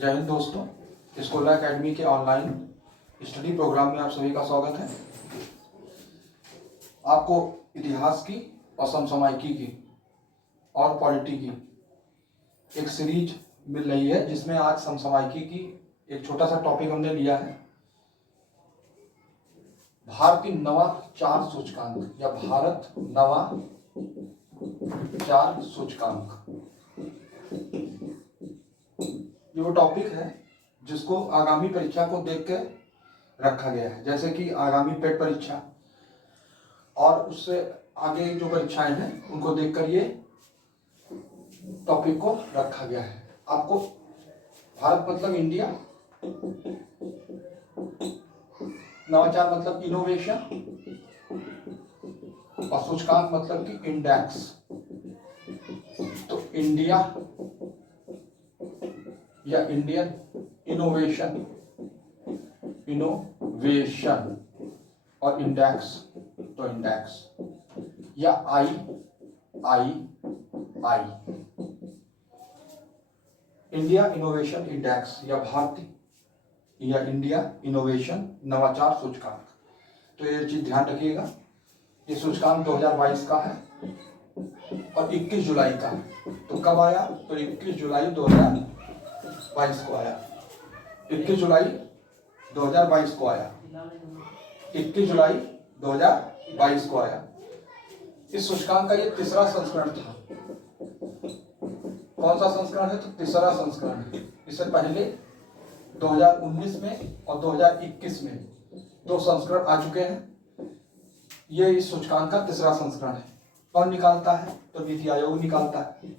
जय हिंद दोस्तों, scholar academy के ऑनलाइन स्टडी प्रोग्राम में आप सभी का स्वागत है। आपको इतिहास की और समसामयिकी की और पॉलिटी की एक सीरीज मिल रही है, जिसमें आज समसामयिकी की एक छोटा सा टॉपिक हमने लिया है, भारतीय नवाचार सूचकांक या भारत नवाचार सूचकांक। ये वो टॉपिक है जिसको आगामी परीक्षा को देख के रखा गया है, जैसे कि आगामी पेट परीक्षा और उससे आगे जो परीक्षाएं हैं उनको देखकर ये टॉपिक को रखा गया है। आपको भारत मतलब इंडिया, नवाचार मतलब इनोवेशन और सूचकांक मतलब कि इंडेक्स। तो इंडिया या इंडियन इनोवेशन और इंडेक्स, तो इंडेक्स या आई इंडिया इनोवेशन इंडेक्स या भारतीय या इंडिया इनोवेशन नवाचार सूचकांक। तो ये चीज ध्यान रखिएगा, ये सूचकांक 2022 का है और 21 जुलाई का है। तो कब आया? तो 21 जुलाई 2022 को आया। 21 जुलाई 2022 को आया। 21 जुलाई 2022 को आया। इस सूचकांक का ये तीसरा संस्करण था। कौन सा संस्करण है? तो तीसरा संस्करण है। इससे पहले 2019 में और 2021 में दो संस्करण आ चुके हैं। ये इस सूचकांक का तीसरा संस्करण है। कौन निकालता है? तो नीति आयोग निकालता है।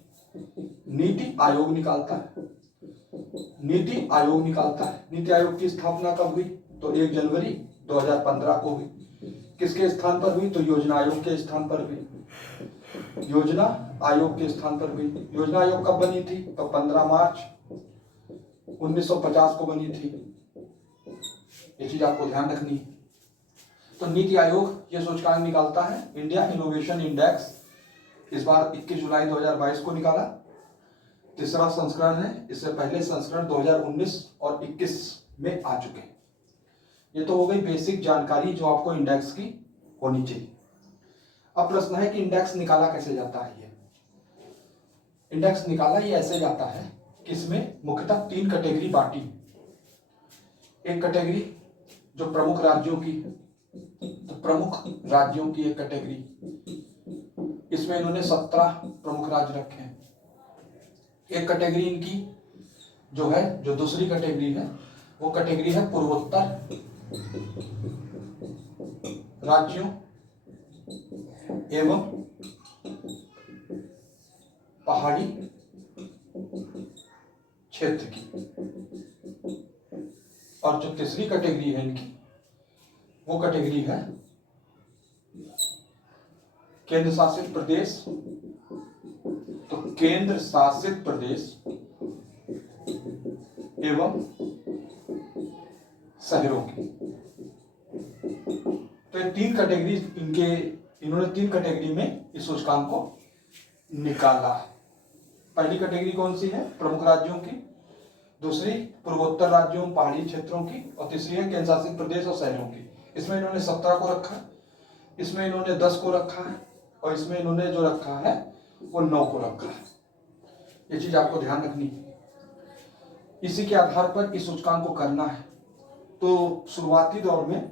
नीति आयोग निकालता है। नीति आयोग निकालता है। नीति आयोग की स्थापना कब हुई? तो 1 जनवरी 2015 को हुई। किसके स्थान पर हुई? तो योजना आयोग के स्थान पर हुई। योजना आयोग के स्थान पर हुई। योजना आयोग कब बनी थी? तो 15 मार्च 1950 को बनी थी। ये चीज आपको ध्यान रखनी है। तो नीति आयोग ये सूचकांक निकालता है। इंडिया इनोवेशन इंडेक्स इस बार 21 जुलाई 2022 को निकाला। तीसरा संस्करण है। इससे पहले संस्करण 2019 और 21 में आ चुके हैं। ये तो हो गई बेसिक जानकारी जो आपको इंडेक्स की होनी चाहिए। अब प्रश्न है कि इंडेक्स निकाला कैसे जाता है? ये इंडेक्स निकाला ये ऐसे जाता है कि इसमें मुख्यतः 3 कैटेगरी बांटी। एक कैटेगरी जो प्रमुख राज्यों की, तो प्रमुख राज्यों की एक कैटेगरी, इसमें इन्होंने 17 प्रमुख राज्य रखे हैं। एक कैटेगरी इनकी जो है, जो दूसरी कैटेगरी है, वो कैटेगरी है पूर्वोत्तर राज्यों एवं पहाड़ी क्षेत्र की। और जो तीसरी कैटेगरी है इनकी, वो कैटेगरी है केंद्र शासित प्रदेश, तो केंद्र शासित प्रदेश एवं शहरों की। तो ये 3 कैटेगरी इन्होंने 3 कैटेगरी में इस सूचकांक को निकाला। पहली कैटेगरी कौन सी है? प्रमुख राज्यों की। दूसरी पूर्वोत्तर राज्यों पहाड़ी क्षेत्रों की। और तीसरी है केंद्र शासित प्रदेश और शहरों की। इसमें इन्होंने 17 को रखा है, इसमें इन्होंने 10 को रखा है और इसमें इन्होंने जो रखा है वो 9 को रखा है। ये चीज आपको ध्यान रखनी है। इसी के आधार पर इस सूचकांक को करना है। तो शुरुआती दौर में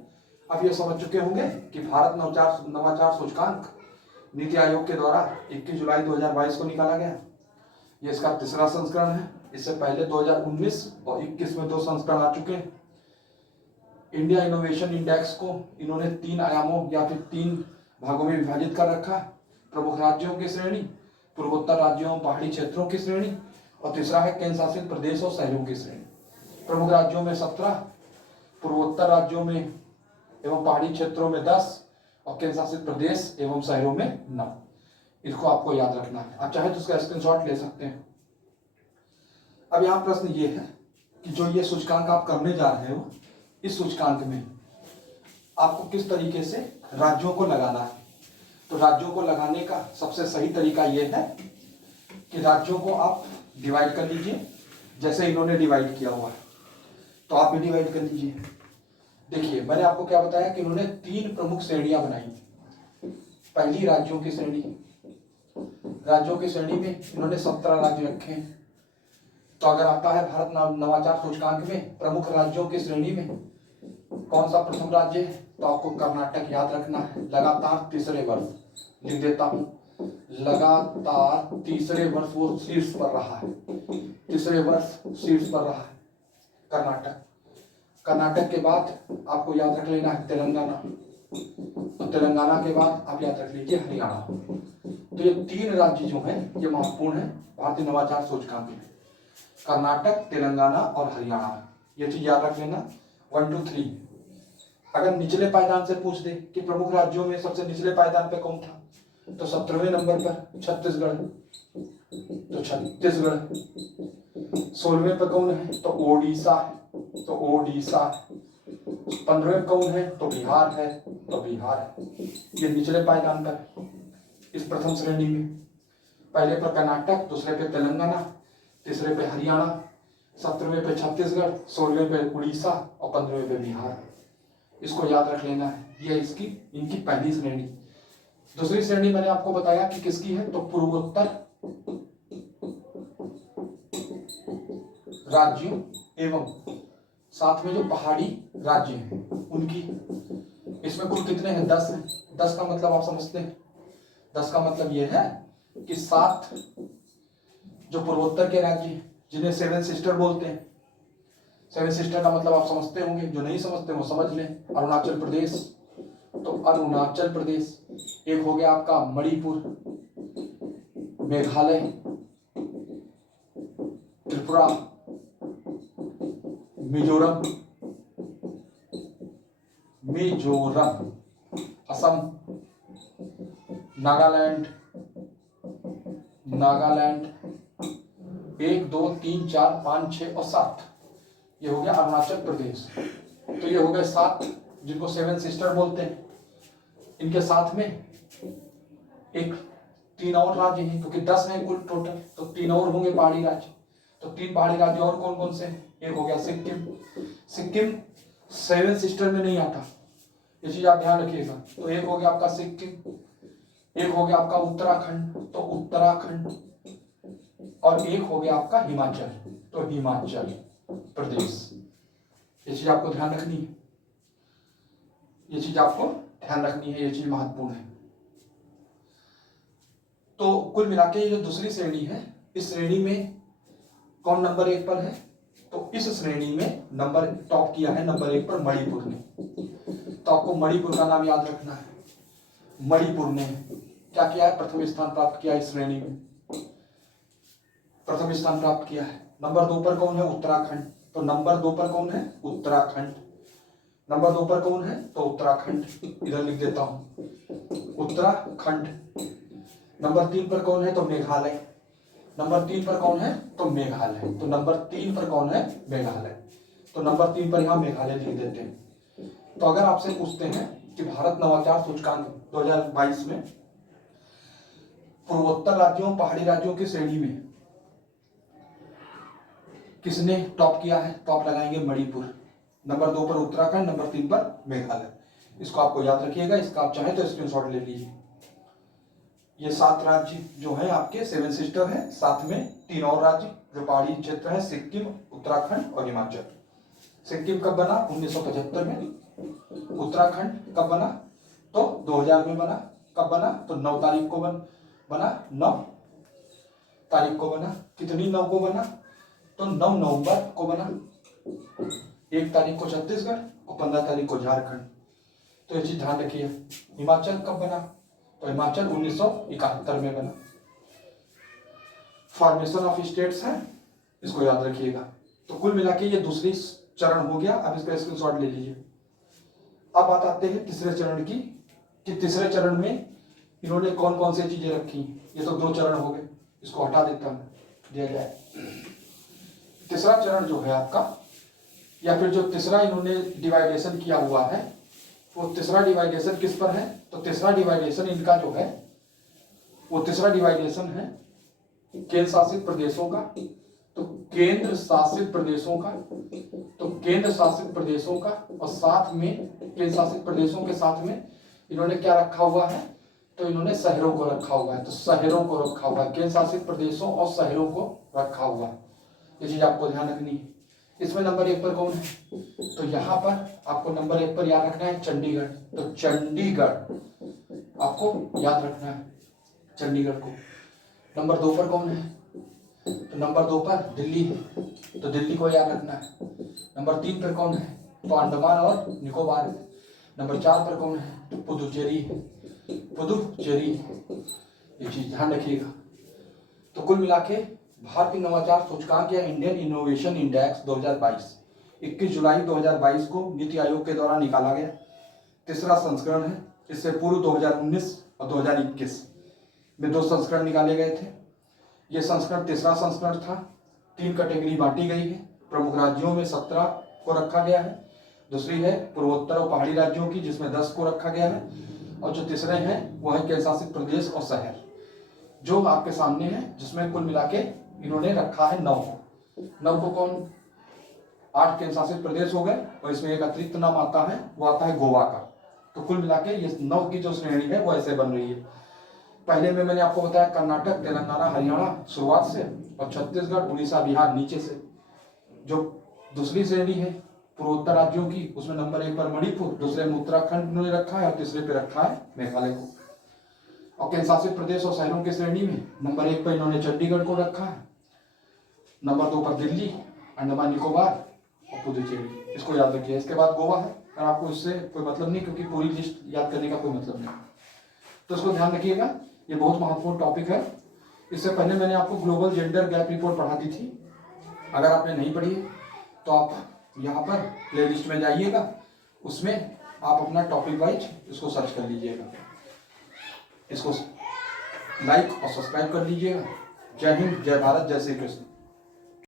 आप ये समझ चुके होंगे कि भारत नवाचार सूचकांक नीति आयोग के द्वारा 21 जुलाई 2022 को निकाला गया। ये इसका तीसरा संस्करण है। इससे पहले 2019 और 21 में 2 संस्करण आ चुके हैं। इंडिया इनोवेशन इंडेक्स को इन्होंने 3 आयामों या फिर 3 भागों में विभाजित कर रखा है। प्रमुख राज्यों की श्रेणी, पूर्वोत्तर राज्यों पहाड़ी क्षेत्रों की श्रेणी और तीसरा है केंद्र शासित प्रदेश और शहरों की श्रेणी। प्रमुख राज्यों में 17, पूर्वोत्तर राज्यों में एवं पहाड़ी क्षेत्रों में 10 और केंद्र शासित प्रदेश एवं शहरों में 9। इसको आपको याद रखना है। आप चाहे तो इसका स्क्रीनशॉट ले सकते हैं। अब यहाँ प्रश्न ये है कि जो ये सूचकांक आप करने जा रहे हो, इस सूचकांक में आपको किस तरीके से राज्यों को लगाना है। तो राज्यों को लगाने का सबसे सही तरीका ये है कि राज्यों को आप डिवाइड कर लीजिए जैसे इन्होंने डिवाइड किया हुआ है, तो आप भी डिवाइड कर लीजिए। देखिए मैंने आपको क्या बताया कि इन्होंने 3 प्रमुख श्रेणियां बनाई। पहली राज्यों की श्रेणी, राज्यों की श्रेणी में इन्होंने 17 राज्य रखे हैं। तो अगर आता है भारत नवाचार सूचकांक में प्रमुख राज्यों की श्रेणी में कौन सा प्रथम राज्य है, तो आपको कर्नाटक याद रखना है। लगातार तीसरे वर्ष लिख देता हूं, लगातार तीसरे वर्ष वो शीर्ष पर रहा है, तीसरे वर्ष शीर्ष पर रहा है कर्नाटक। कर्नाटक के बाद आपको याद रख लेना है तेलंगाना, तो तेलंगाना के बाद आप याद रख लीजिए हरियाणा। तो ये 3 राज्य जो हैं ये महत्वपूर्ण है भारतीय नवाचार सूचकांक में, कर्नाटक, तेलंगाना और हरियाणा। ये चीज याद रख लेना। 1 2 3। अगर निचले पायदान से पूछ दे कि प्रमुख राज्यों में सबसे निचले पायदान पे कौन था, तो 17वें नंबर पर छत्तीसगढ़, तो छत्तीसगढ़। 16वें पर कौन है, तो ओडिशा है, तो ओडिशा। 15वें कौन है, तो बिहार है, तो बिहार है। ये निचले पायदान पर इस प्रथम श्रेणी में, पहले पर कर्नाटक, दूसरे पे तेलंगाना, तीसरे पे हरियाणा, 17वें पे छत्तीसगढ़, 16वें पे उड़ीसा और 15वें पे बिहार। इसको याद रख लेना है। यह इसकी इनकी पहली श्रेणी। दूसरी श्रेणी मैंने आपको बताया कि किसकी है, तो पूर्वोत्तर राज्यों एवं साथ में जो पहाड़ी राज्य हैं उनकी। इसमें कुल कितने हैं, 10 हैं। 10 का मतलब आप समझते हैं, 10 का मतलब यह है कि 7 जो पूर्वोत्तर के राज्य हैं जिन्हें 7 सिस्टर बोलते हैं। 7 सिस्टर का मतलब आप समझते होंगे, जो नहीं समझते वो समझ लें। अरुणाचल प्रदेश, तो अरुणाचल प्रदेश। एक हो गया आपका मणिपुर, मेघालय, त्रिपुरा, मिजोरम, असम, नागालैंड, 1 2 3 4 5 6 और 7। ये हो गया अरुणाचल प्रदेश। तो ये हो गए 7 जिनको 7 सिस्टर बोलते हैं। इनके साथ में एक 3 और राज्य हैं, क्योंकि 10 हैं कुल टोटल, तो 3 और होंगे पहाड़ी राज्य। तो 3 पहाड़ी राज्य और कौन कौन से हैं, एक हो गया सिक्किम। सिक्किम 7 सिस्टर में नहीं आता, ये चीज आप ध्यान रखिएगा। तो एक हो गया आपका सिक्किम, एक हो गया आपका उत्तराखंड, तो उत्तराखंड, और एक हो गया आपका हिमाचल, तो हिमाचल प्रदेश। ये चीज आपको ध्यान रखनी है, ये चीज आपको ध्यान रखनी है, ये चीज महत्वपूर्ण है। तो कुल मिलाके ये जो दूसरी श्रेणी है, इस श्रेणी में कौन नंबर 1 पर है, तो इस श्रेणी में नंबर टॉप किया है नंबर 1 पर मणिपुर ने। तो आपको मणिपुर का नाम याद रखना है। मणिपुर ने क्या किया है, प्रथम स्थान प्राप्त किया इस श्रेणी में, प्रथम स्थान प्राप्त किया है। नंबर 2 पर कौन है, उत्तराखंड, तो नंबर 2 पर कौन है, उत्तराखंड। नंबर 2 पर कौन है, तो उत्तराखंड, इधर लिख देता हूं उत्तराखंड। नंबर 3 पर कौन है, तो मेघालय। नंबर 3 पर कौन है, तो मेघालय। तो नंबर 3 पर कौन है, मेघालय। तो नंबर 3 पर यहां मेघालय लिख देते हैं। तो अगर आपसे पूछते हैं कि भारत नवाचार सूचकांक 2022 में पूर्वोत्तर राज्यों पहाड़ी राज्यों की श्रेणी में किसने टॉप किया है, तो आप लगाएंगे मणिपुर। नंबर 2 पर उत्तराखंड, नंबर 3 पर मेघालय। इसको आपको याद रखिएगा, इसका आप चाहे तो स्क्रीनशॉट ले लीजिए। ये 7 राज्य जो हैं आपके 7 सिस्टर हैं, साथ में 3 और राज्य जो पहाड़ी क्षेत्र है, सिक्किम, उत्तराखंड और हिमाचल। सिक्किम कब बना, 1975 में। उत्तराखंड कब बना, तो 2000 में बना। कब बना, तो 9 तारीख को बना 9 तारीख को बना। कितनी 9 को बना, तो 9 नवंबर को बना। 1 तारीख को छत्तीसगढ़ और 15 तारीख को झारखंड। तो ये चीज ध्यान रखिए। हिमाचल कब बना, तो हिमाचल 1971 में बना। फॉर्मेशन ऑफ स्टेट्स है, इसको याद रखिएगा। तो कुल मिला के ये दूसरी चरण हो गया। अब इसका स्क्रीनशॉट ले लीजिए। अब बात आते हैं तीसरे चरण की, कि तीसरे चरण में इन्होंने कौन कौन सी चीजें रखी। ये तो 2 चरण हो गए, इसको हटा देता हूं, दिया जाए। तीसरा चरण जो है आपका, या फिर जो तीसरा इन्होंने डिवाइडेशन किया हुआ है, वो तीसरा डिवाइडेशन किस पर है, तो तीसरा डिवाइडेशन इनका जो है, वो तीसरा डिवाइडेशन है केंद्र शासित प्रदेशों का। तो केंद्र शासित प्रदेशों का, तो केंद्र शासित प्रदेशों का, और साथ में केंद्र शासित प्रदेशों के साथ में इन्होंने क्या रखा हुआ है, तो इन्होंने शहरों को रखा हुआ है, तो शहरों को रखा हुआ है, केंद्र शासित प्रदेशों और शहरों को रखा हुआ है। ये चीज आपको ध्यान रखनी है। इसमें नंबर 1 पर कौन है, तो यहाँ पर आपको नंबर 1 पर याद रखना है चंडीगढ़, तो चंडीगढ़ आपको याद रखना है, चंडीगढ़ को। नंबर 2 पर कौन है, तो नंबर 2 पर दिल्ली है, तो दिल्ली को याद रखना है। नंबर 3 पर कौन है, तो अंडमान और निकोबार है। नंबर 4 पर कौन है, तो पुदुचेरी है, पुदुचेरी, ये चीज ध्यान रखिएगा। तो कुल मिला के भारतीय नवाचार सूचकांक या इंडियन इनोवेशन इंडेक्स 2022 21 जुलाई 2022 को नीति आयोग के द्वारा निकाला गया। तीसरा संस्करण है। इससे पूर्व 2019 और 2021 में 2 संस्करण निकाले गए थे। यह संस्करण तीसरा संस्करण था। 3 कैटेगरी बांटी गई है। प्रमुख राज्यों में 17 को रखा गया है। दूसरी है पूर्वोत्तर और पहाड़ी राज्यों की, जिसमें 10 को रखा गया है। और जो तीसरे हैं वह है केंद्र शासित प्रदेश और शहर, जो आपके सामने है, जिसमें कुल मिला के इन्होंने रखा है 9 को। 9 को कौन, 8 केंद्र शासित प्रदेश हो गए और इसमें एक अतिरिक्त नाम आता है, वो आता है गोवा का। तो कुल मिला के ये 9 की जो श्रेणी है वो ऐसे बन रही है। पहले में मैंने आपको बताया कर्नाटक, तेलंगाना, हरियाणा शुरुआत से, और छत्तीसगढ़, उड़ीसा, बिहार नीचे से। जो दूसरी श्रेणी है पूर्वोत्तर राज्यों की, उसमें नंबर 1 पर मणिपुर, दूसरे में उत्तराखंड उन्होंने रखा है और तीसरे पे रखा है मेघालय को। और केंद्र शासित प्रदेश और शहरों की श्रेणी में नंबर 1 पर इन्होंने चंडीगढ़ को रखा है, नंबर 2 पर दिल्ली, अंडमान निकोबार और पुदुचेरी। इसको याद रखिए। इसके बाद गोवा है, और आपको इससे कोई मतलब नहीं, क्योंकि पूरी लिस्ट याद करने का कोई मतलब नहीं, तो इसको ध्यान रखिएगा। ये बहुत महत्वपूर्ण टॉपिक है। इससे पहले मैंने आपको ग्लोबल जेंडर गैप रिपोर्ट पढ़ा दी थी। अगर आपने नहीं पढ़ी तो आप यहाँ पर प्लेलिस्ट में जाइएगा, उसमें आप अपना टॉपिक वाइज इसको सर्च कर लीजिएगा। इसको लाइक और सब्सक्राइब कर लीजिएगा। जय हिंद, जय भारत, जय श्री कृष्ण।